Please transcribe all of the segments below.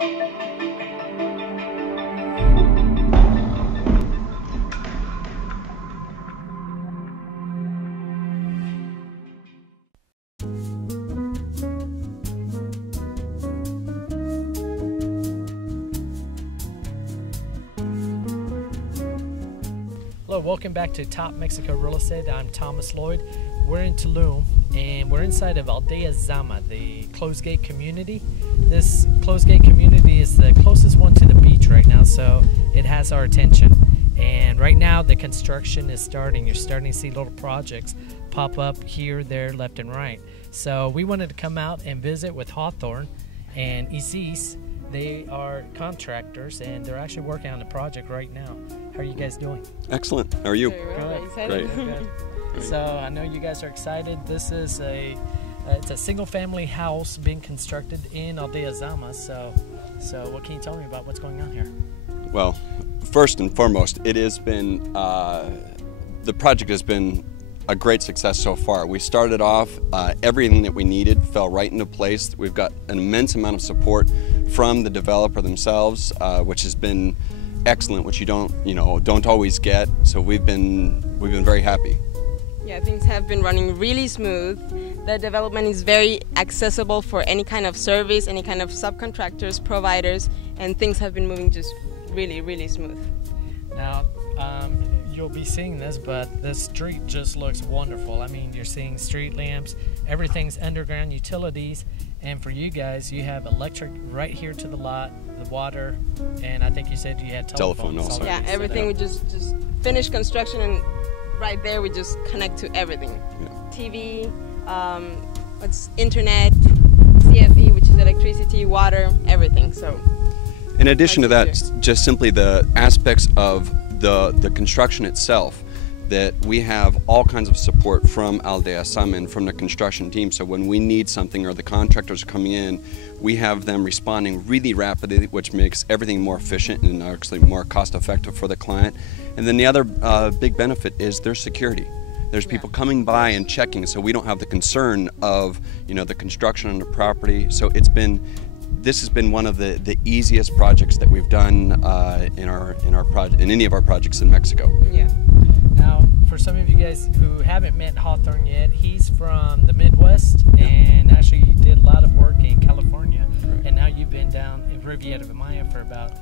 Hello, welcome back to Top Mexico Real Estate. I'm Thomas Lloyd. We're in Tulum and we're inside of Aldea Zama, the closed gate community. This closed gate community is the closest one to the beach right now, so it has our attention. And right now the construction is starting. You're starting to see little projects pop up here, there, left and right. So we wanted to come out and visit with Hawthorne and Isis. They are contractors and they're actually working on the project right now. How are you guys doing? Excellent. How are you? Great. So I know you guys are excited. This is it's a single family house being constructed in Aldea Zama. So what can you tell me about what's going on here? Well, first and foremost, it has been, the project has been a great success so far. We started off, everything that we needed fell right into place. We've got an immense amount of support from the developer themselves, which has been excellent, which you don't always get. So we've been very happy. Yeah, things have been running really smooth. The development is very accessible for any kind of service, any kind of subcontractors, providers, and things have been moving just really, really smooth. Now, you'll be seeing this, but the street just looks wonderful. I mean, you're seeing street lamps, everything's underground utilities, and for you guys, you have electric right here to the lot, the water, and I think you said you had telephone also. Yeah, everything. We just finished construction, and right there we just connect to everything. Yeah. TV, internet, CFE, which is electricity, water, everything. So. In addition to that, just simply the aspects of the construction itself, that we have all kinds of support from Aldea Zama and from the construction team. So when we need something or the contractors are coming in, we have them responding really rapidly, which makes everything more efficient and actually more cost effective for the client. And then the other big benefit is their security. There's people coming by and checking, so we don't have the concern of the construction on the property. So this has been one of the easiest projects that we've done in any of our projects in Mexico. Yeah. Now, for some of you guys who haven't met Hawthorne yet, he's from the Midwest and actually did a lot of work in California. Right. And now you've been down in Riviera Maya for about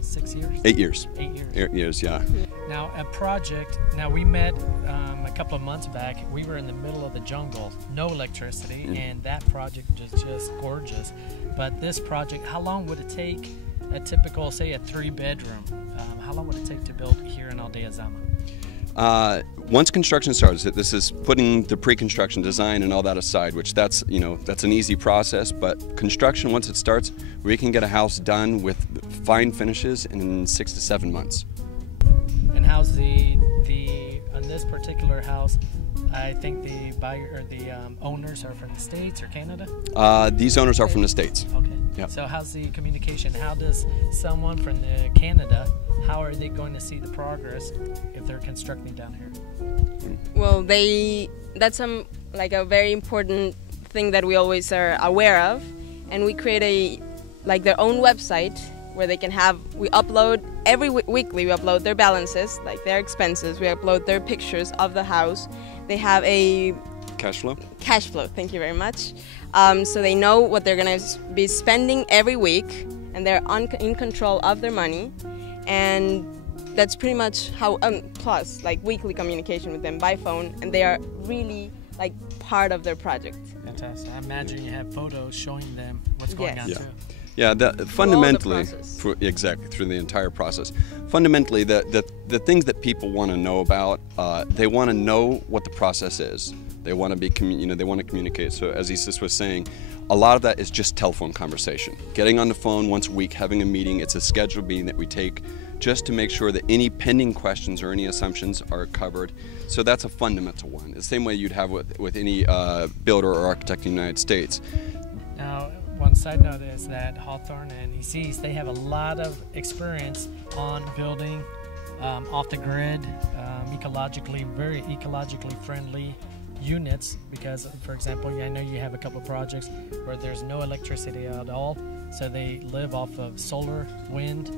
6 years? 8 years. 8 years. 8 years, yeah. Now, a project, we met a couple of months back. We were in the middle of the jungle, no electricity, and that project was just gorgeous. But this project, how long would it take a typical, say, a 3-bedroom? How long would it take to build here in Aldea Zama? Once construction starts, this is putting the pre-construction design and all that aside, which that's an easy process, but construction, once it starts, we can get a house done with fine finishes in 6 to 7 months. And how's on this particular house, I think the buyer or the owners are from the States or Canada? These owners are from the States. Okay. Yep. So how's the communication? How does someone from Canada, how are they going to see the progress if they're constructing down here? Well, that's a very important thing that we always are aware of, and we create their own website where they can we upload weekly. We upload their balances, like their expenses. We upload their pictures of the house. They have a cash flow. Thank you very much. So they know what they're gonna be spending every week, and they're in control of their money. And that's pretty much how. Plus, weekly communication with them by phone, and they are really part of their project. Fantastic. I imagine you have photos showing them what's going on too. Yeah, fundamentally, through the entire process. Fundamentally, the things that people want to know about, they want to know what the process is. They want to they want to communicate. So as Isis was saying, a lot of that is just telephone conversation. Getting on the phone once a week, having a meeting. It's a scheduled meeting that we take just to make sure that any pending questions or any assumptions are covered. So that's a fundamental one. The same way you'd have with any builder or architect in the United States. Now, one side note is that Hawthorne and Isis, they have a lot of experience on building off the grid, very ecologically friendly units, because for example, I know you have a couple of projects where there's no electricity at all, so they live off of solar, wind,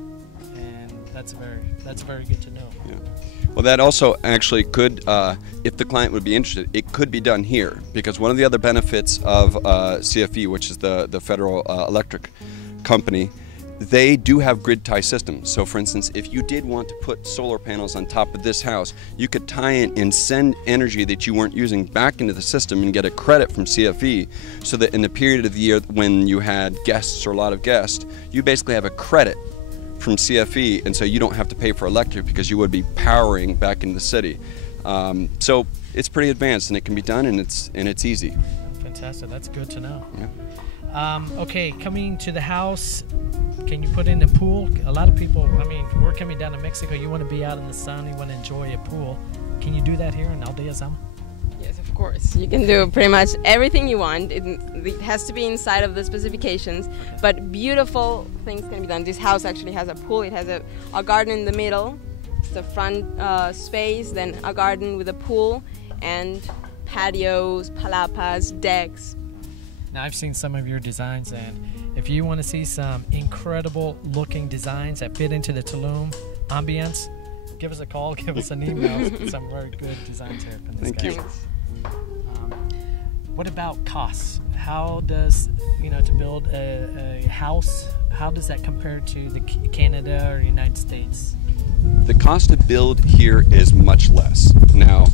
and that's very good to know. Yeah. Well, that also actually could, if the client would be interested, it could be done here, because one of the other benefits of CFE, which is the Federal Electric Company, they do have grid tie systems. So for instance, if you did want to put solar panels on top of this house, you could tie in and send energy that you weren't using back into the system and get a credit from CFE, so that in the period of the year when you had guests or a lot of guests, you basically have a credit from CFE, and so you don't have to pay for electric because you would be powering back into the city. So it's pretty advanced, and it can be done, and it's easy. Fantastic. That's good to know. Yeah. Okay, coming to the house, can you put in a pool? A lot of people, I mean, we're coming down to Mexico, you want to be out in the sun, you want to enjoy a pool. Can you do that here in Aldea Zama? Yes, of course. You can do pretty much everything you want. It has to be inside of the specifications, but beautiful things can be done. This house actually has a pool. It has a garden in the middle. It's the front space, then a garden with a pool, and patios, palapas, decks. Now, I've seen some of your designs, and if you want to see some incredible looking designs that fit into the Tulum ambience, give us a call, give us an email. Some very good designs here from this guy. Thank you. What about costs? How does, to build a house, how does that compare to the Canada or United States? The cost to build here is much less. Now,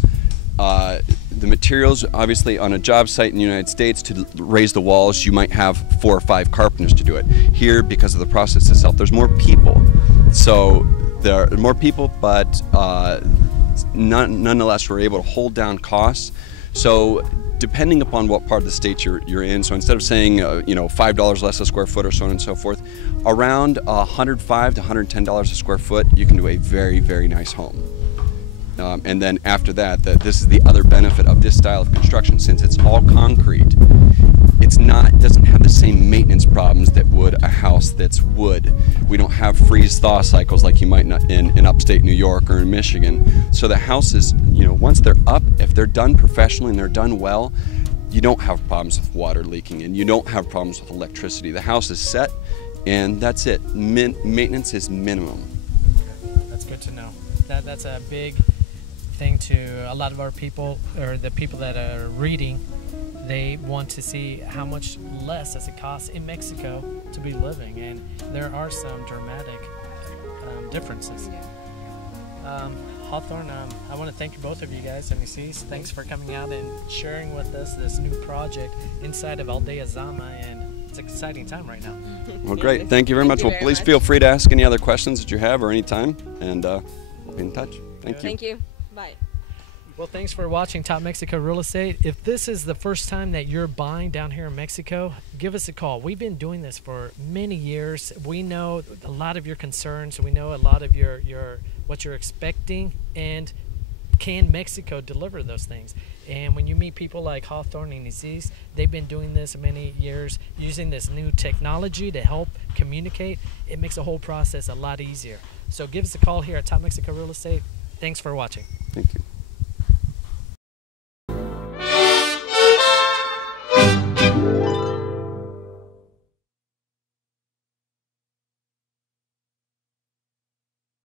the materials, obviously, on a job site in the United States, to raise the walls, you might have 4 or 5 carpenters to do it. Here, because of the process itself, there's more people. So there are more people, but nonetheless, we're able to hold down costs. So depending upon what part of the state you're in, so instead of saying $5 less a square foot or so on and so forth, around $105 to $110 a square foot, you can do a very, very nice home. And then after that, this is the other benefit of this style of construction. Since it's all concrete, it doesn't have the same maintenance problems that would a house that's wood. We don't have freeze-thaw cycles like you might not in upstate New York or in Michigan. So the houses, once they're up, if they're done professionally and they're done well, you don't have problems with water leaking, and you don't have problems with electricity. The house is set, and that's it. Maintenance is minimum. That's good to know. That's a big thing to a lot of our people, or the people that are reading. They want to see how much less does it cost in Mexico to be living, and there are some dramatic differences. Hawthorne, I want to thank both of you guys, MECs. Thanks for coming out and sharing with us this new project inside of Aldea Zama, and it's an exciting time right now. Well, great. Thank you very much. Well, please feel free to ask any other questions that you have or any time, and we'll be in touch. Thank you. Thank you. Bye. Well, thanks for watching Top Mexico Real Estate. If this is the first time that you're buying down here in Mexico, give us a call. We've been doing this for many years. We know a lot of your concerns. We know a lot of your what you're expecting, and can Mexico deliver those things? And when you meet people like Hawthorne and Aziz, they've been doing this many years, using this new technology to help communicate. It makes the whole process a lot easier. So give us a call here at Top Mexico Real Estate. Thanks for watching. Thank you.